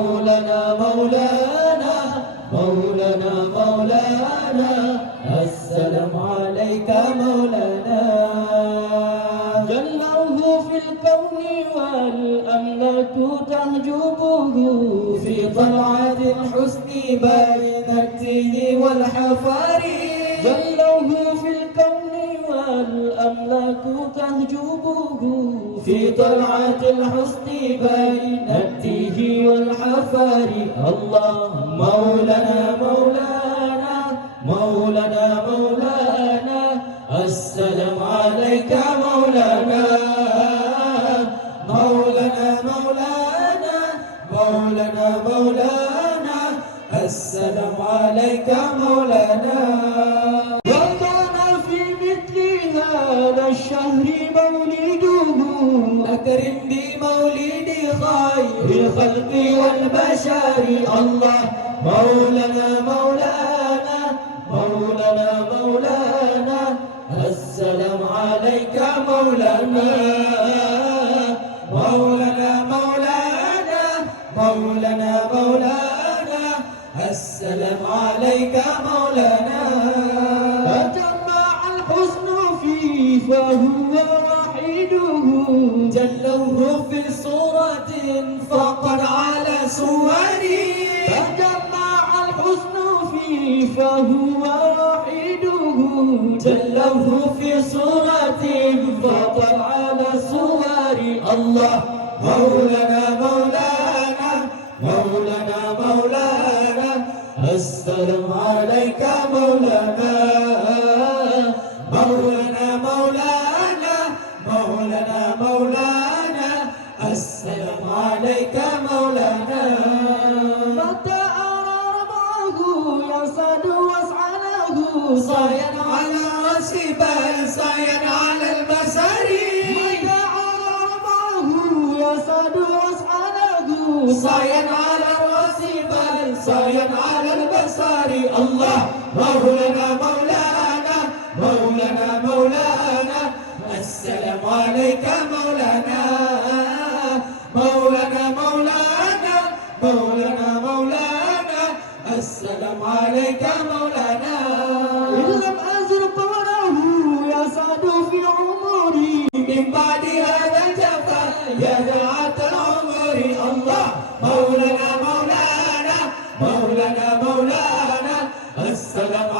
مولانا مولانا مولانا مولانا السلام عليك مولانا. جله في الكون والأملاك تهجبه في طلعة الحسن بين التيه والحفار. جله في الكون والأملاك تهجبه في طلعة الحسن بين التيه والحفار. الله مولانا مولانا مولانا مولانا السلام عليك مولانا. مولانا مولانا مولانا مولانا السلام عليك مولانا. وكان في مثل هذا الشهر مولده أكرم بمولد خير الخلق والبشر. الله مولانا مولانا مولانا مولانا السلام عليك مولانا. مولانا مولانا مولانا مولانا السلام عليك مولانا. فتجمع الحسن فيه فهو وحيده جله في صورة فقد على صوره. فتجمع الحسن فيه فهو وحيده جله في صورة فقد على صور. الله مولانا مولانا مولانا مولانا السلام عليك مولانا. مولانا مولانا مولانا مولانا السلام عليك مولانا. متى أرى ربعه يصعد واسعده صايا على رأس بل صايا على البصر. متى أرى ربعه يصعد واسعده صايا على الرأس بل صايا على البصر. الله مولانا مولانا مولانا مولانا السلام عليك مولانا. مولانا مولانا مولانا مولانا السلام عليك مولانا. إن لم أزر قوله يسعد في عمري من بعد هذا الجفا يا دعاة العمر. الله مولانا مولانا مولانا مولانا السلام